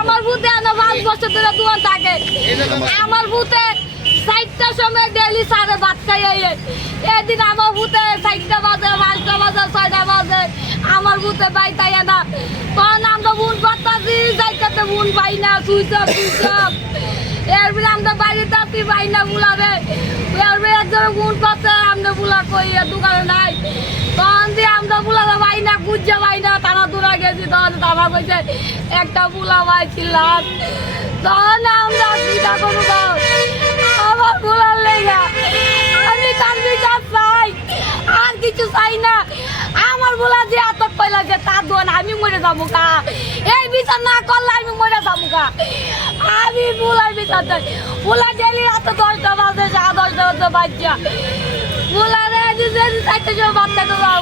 আমার ভূতে আনা 5 বছর ধরে দোকান থাকে। আমার ভূতে 4টার সময় ডেলি সাড়ে ভাত খাই এদিন আমার ভূতে 4টা বাজে 5টা বাজে 6টা বাজে আমার ভূতে বাইতাই না তখন আমরা বুন করতেছি যাইতে বুন পাই না সুইচ এরপরে আমরা বাইরে যাচ্ছি পাই না বুলারে এরপরে একজন বুন করছে আমরা বুলা কই দোকানে নাই তখন দিয়ে আমরা বুলারে পাই না গুজ্জা পাই না টানা দূরা গেছি তখন তারা কইছে একটা বুলা পাইছিলাম তখন আমরা চিন্তা করবো আমার বুলার লেগা আমি তার বিচার চাই আর কিছু চাই না আমার বুলা যে আতক পাইলা যে তার দোয়ান আমি মরে যাবো কা এই বিচার না করলে আমি মরে যাবো কা আমি বুলার বিচার চাই বুলা ডেলি এত 10টা বাজে 10টা বাজে বাচ্চা বুলারে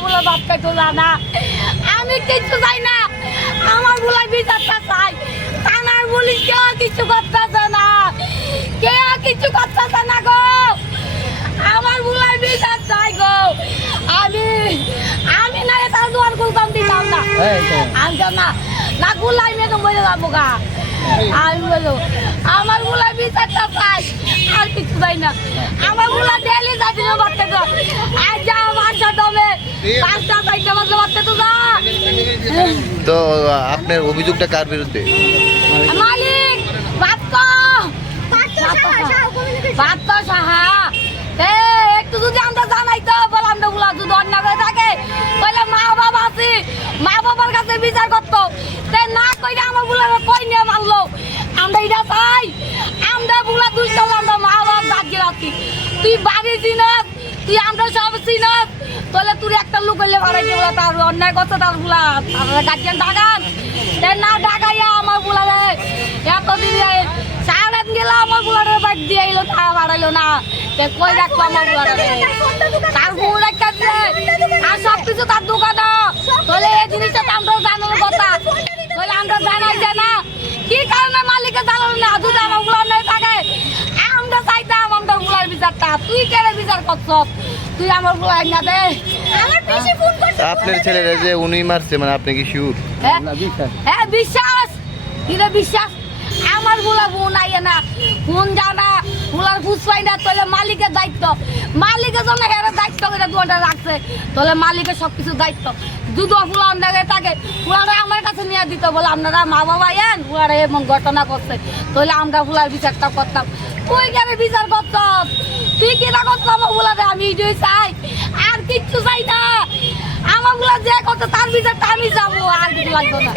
বুলা ভাত খাইতো না আমি কিছু চাই না আমার বুলার বিচারটা চাই থানার পুলিশ কেউ কিছু করতেছে না কেউ কিছু করতেছে না গো আমার বুলার বিচার চাই গো আমি না তার দোয়ার কুলকাম দিতাম না আমি না না গুলাই মেয়ে তো মরে যাবো গা আমি বলো আমার বুলার বিচারটা চাই আর কিছু চাই না আমার বুলা ডেলি যাচ্ছিল বাচ্চা তো আর যা বাচ্চা দমে 5টা 4টা বাজে বাচ্চা তো যা তো আপনার অভিযোগটা কার বিরুদ্ধে? মালিক বাদ সাহা একটু যদি আমরা জানাই তো বলে আমরা গুলা যদি অন্য করে থাকে তাহলে মা বাবা আছে মা বাবার কাছে বিচার করতো না কইলে আমার বুলারে কই নিয়ে মারলো আমরা এটা চাই আমরা বুলা দুইটা আমরা মা বাবা বাদ রাখি তুই বাড়ি চিনস তুই আমরা সব চিনস তাহলে তুই একটা লোক হইলে বাড়াইতে বলে তার অন্যায় করছে তার বুলা গার্জিয়ান ডাকান না ডাকাইয়া আমার বুলারে এতদিন সারাদিন গেলে আমার বুলারে বাদ দিয়ে আইলো তা বাড়াইলো না কই রাখবো আমার বুলারে তার বউ রাখতে আর সব কিছু তার দোকানে তাহলে এই জিনিসটা আমরা জানার কথা তাহলে আমরা জানাই যে না কি কারণে মালিকে জানালো না যদি আমার বুলার নাই থাকে আমরা চাইতাম আমরা বুলার বিচারটা তুই কেড়ে বিচার করছ তুই আমার বুলার না দে আমার বেশি ফোন করছে আপনার ছেলেরা যে উনি মারছে মানে আপনি কি শিওর? হ্যাঁ বিশ্বাস কিরে বিশ্বাস আমার বুলা বোন আইয়ে না ফোন জানা বুলার বুঝ পাই না তাহলে মালিকের দায়িত্ব মালিকের জন্য হেরা দায়িত্ব করে দোকানটা রাখছে তাহলে মালিকের সবকিছু দায়িত্ব দুধ ফুলা অন্যায় থাকে ফুলারা আমার কাছে নিয়ে দিত বলে আপনারা মা বাবা এন ফুলারা এমন ঘটনা করছে তাহলে আমরা ফুলার বিচারটা করতাম তুই কেন বিচার করতাম তুই কিনা করতাম আমার ফুলারে আমি এটাই চাই আর কিচ্ছু চাই না আমার ফুলা যে করতো তার বিচারটা আমি যাবো আর কিছু লাগতো না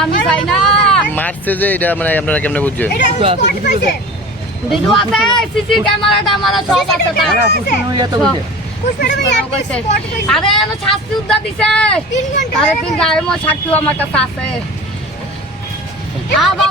আমি চাই না মারছে যে এটা মানে আপনারা কেমনে বুঝছেন? ভিডিও আছে সিসি ক্যামেরাটা আমার সব আছে আরে শাস্তি উদ্ধার দিছে 3 ঘন্টা আরে 3 গায়ের মো সাক্ষী আমার কাছে আছে বাবা